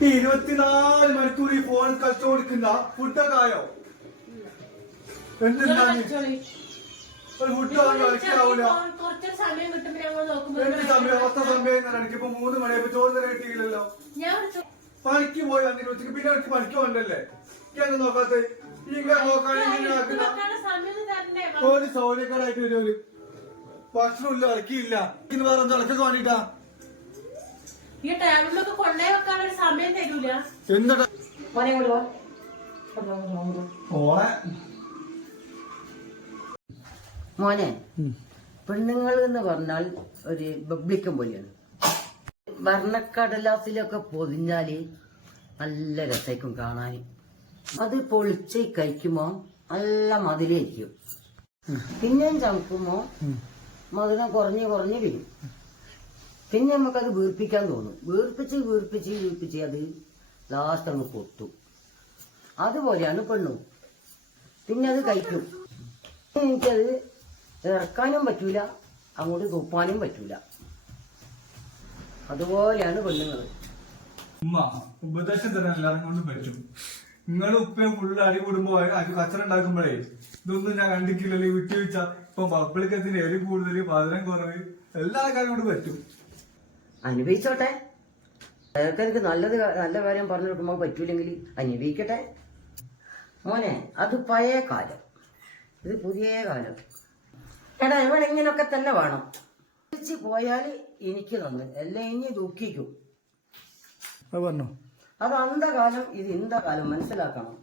24 മണിക്കൂർ ഈ ഫോൺ കളിച്ചോടിക്കുന്ന ഫുഡൊക്കെ ആയോ? എന്തിനാ ഒരു ഫുഡ് കളിക്കാവൂല. ഒത്ത സമയം എനിക്കിപ്പോ 3 മണിയായപ്പോ ചോറ് തന്നെ കിട്ടിയില്ലല്ലോ. പണിക്ക് പോയി വന്നിട്ട് ഉച്ചക്ക് പിന്നെ എനിക്ക് പണിക്ക് പോകണ്ടല്ലേ? എനിക്കെന്താ നോക്കാത്ത ഇങ്ങനെ നോക്കാണെങ്കിൽ ഒരു സൗകര്യക്കാരായിട്ട് വരും. ഒരു ഭക്ഷണമില്ല, ഇറക്കിയില്ല. ഇന്ന് വേറെ എന്താ ഇളക്കൊക്കെ വേണ്ടിട്ടാ? എന്താ മോനെ, പെണ്ണുങ്ങൾ എന്ന് പറഞ്ഞാൽ ഒരു ബബ്ലിക്കം പോലെയാണ്. വർണ്ണക്കടലാസിലൊക്കെ പൊതിഞ്ഞാല് നല്ല രസമായിരിക്കും കാണാന്. അത് പൊളിച്ച് കഴിക്കുമ്പോ നല്ല മധുരമായിരിക്കും. പിന്നെയും ചമക്കുമ്പോ മധുരം കുറഞ്ഞ് കുറഞ്ഞ് വരും. പിന്നെ നമുക്കത് വീർപ്പിക്കാൻ തോന്നും. വീർപ്പിച്ച് അത് ലാസ്റ്റ് അങ്ങ് പൊട്ടും. അതുപോലെയാണ് പെണ്ണു. പിന്നെ അത് കഴിക്കും. എനിക്കത് ഇറക്കാനും പറ്റൂല, അങ്ങോട്ട് തുപ്പാനും പറ്റൂല. അതുപോലെയാണ് പെണ്ണുങ്ങള്. ഉമ്മ ഉപദേശം തരാൻ എല്ലാവരും കൊണ്ട് പറ്റും. നിങ്ങൾ ഉപ്പയും ഫുള്ള് അടി കൂടുമ്പോ കച്ചറ ഉണ്ടാക്കുമ്പോഴേ ഇതൊന്നും ഞാൻ കണ്ടിട്ടില്ലല്ലോ. വിട്ടുവീഴ്ച ഇപ്പൊ പബ്ലിക്കത്തിന് എരി കൂടുതൽ, മധുരം കുറവ്, എല്ലാ ആൾക്കാരും കൊണ്ട് പറ്റും. അനുഭവിച്ചോട്ടെ. അതൊക്കെ എനിക്ക് നല്ല കാര്യം പറഞ്ഞു കൊടുക്കുമ്പോ പറ്റൂലെങ്കിൽ അനുഭവിക്കട്ടെ. മോനെ, അത് പഴയ കാലം, ഇത് പുതിയ കാലം. എടാ, ഇവിടെ ഇങ്ങനൊക്കെ തന്നെ വേണം. പോയാല് എനിക്ക് തന്നു എല്ലാം ഇനി ദുഃഖിക്കും. പറഞ്ഞു അത് അന്ധകാലം, ഇത് ഇന്തകാലം മനസ്സിലാക്കണം.